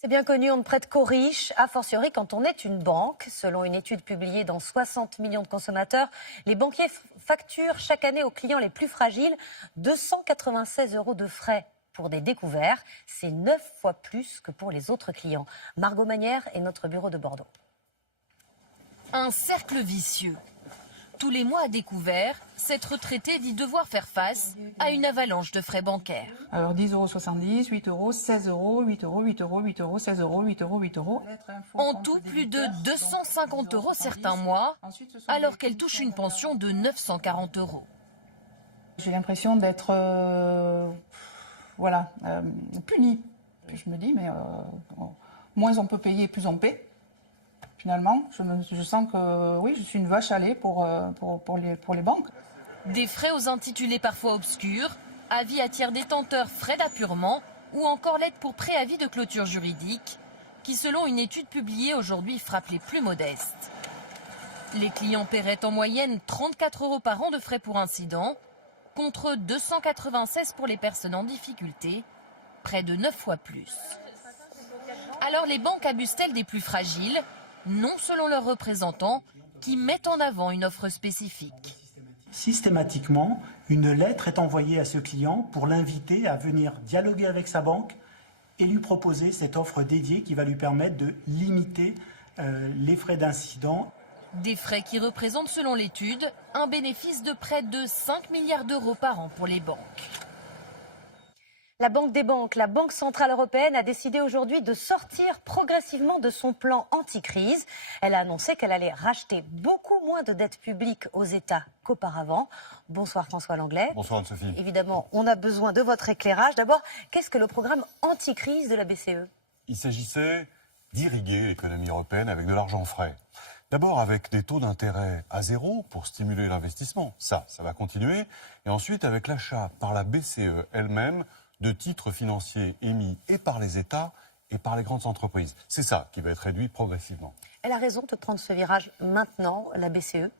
C'est bien connu, on ne prête qu'aux riches, a fortiori quand on est une banque. Selon une étude publiée dans 60 millions de consommateurs, les banquiers facturent chaque année aux clients les plus fragiles 296 € de frais pour des découverts. C'est 9 fois plus que pour les autres clients. Margot Manière est notre bureau de Bordeaux. Un cercle vicieux. Tous les mois à découvert, cette retraitée dit devoir faire face à une avalanche de frais bancaires. Alors 10,70 €, 8 €, 16 €, 8 €, 8 €, 8 €, 16 €, 8 €, 8 €. En tout, plus de 250 € certains mois, alors qu'elle touche une pension de 940 €. J'ai l'impression d'être punie. Je me dis, mais moins on peut payer, plus on paie. Finalement, je sens que oui, je suis une vache à lait pour les banques. Des frais aux intitulés parfois obscurs, avis à tiers détenteurs, frais d'appurement ou encore l'aide pour préavis de clôture juridique, qui selon une étude publiée aujourd'hui frappe les plus modestes. Les clients paieraient en moyenne 34 € par an de frais pour incident, contre 296 pour les personnes en difficulté, près de 9 fois plus. Alors les banques abusent-elles des plus fragiles ? Non, selon leurs représentants, qui mettent en avant une offre spécifique. Systématiquement, une lettre est envoyée à ce client pour l'inviter à venir dialoguer avec sa banque et lui proposer cette offre dédiée qui va lui permettre de limiter les frais d'incident. Des frais qui représentent, selon l'étude, un bénéfice de près de 5 milliards d'euros par an pour les banques. La Banque des banques, la Banque centrale européenne, a décidé aujourd'hui de sortir progressivement de son plan anti-crise. Elle a annoncé qu'elle allait racheter beaucoup moins de dettes publiques aux États qu'auparavant. Bonsoir François Langlais. Bonsoir Anne-Sophie. Évidemment, on a besoin de votre éclairage. D'abord, qu'est-ce que le programme anti-crise de la BCE ? Il s'agissait d'irriguer l'économie européenne avec de l'argent frais. D'abord avec des taux d'intérêt à zéro pour stimuler l'investissement. Ça va continuer. Et ensuite avec l'achat par la BCE elle-même de titres financiers émis et par les États et par les grandes entreprises. C'est ça qui va être réduit progressivement. Elle a raison de prendre ce virage maintenant, la BCE.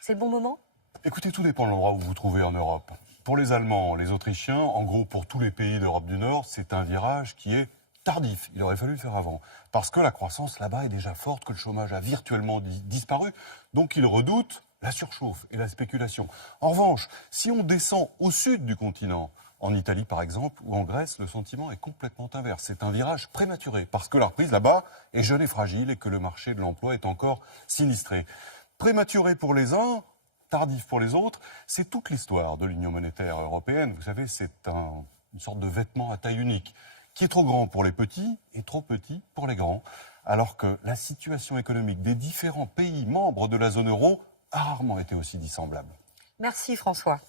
C'est le bon moment ? Écoutez, tout dépend de l'endroit où vous vous trouvez en Europe. Pour les Allemands, les Autrichiens, en gros pour tous les pays d'Europe du Nord, c'est un virage qui est tardif. Il aurait fallu le faire avant. Parce que la croissance là-bas est déjà forte, que le chômage a virtuellement disparu. Donc ils redoutent la surchauffe et la spéculation. En revanche, si on descend au sud du continent, en Italie, par exemple, ou en Grèce, le sentiment est complètement inverse. C'est un virage prématuré, parce que la reprise là-bas est jeune et fragile et que le marché de l'emploi est encore sinistré. Prématuré pour les uns, tardif pour les autres, c'est toute l'histoire de l'Union monétaire européenne. Vous savez, c'est une sorte de vêtement à taille unique, qui est trop grand pour les petits et trop petit pour les grands, alors que la situation économique des différents pays membres de la zone euro a rarement été aussi dissemblable. Merci François.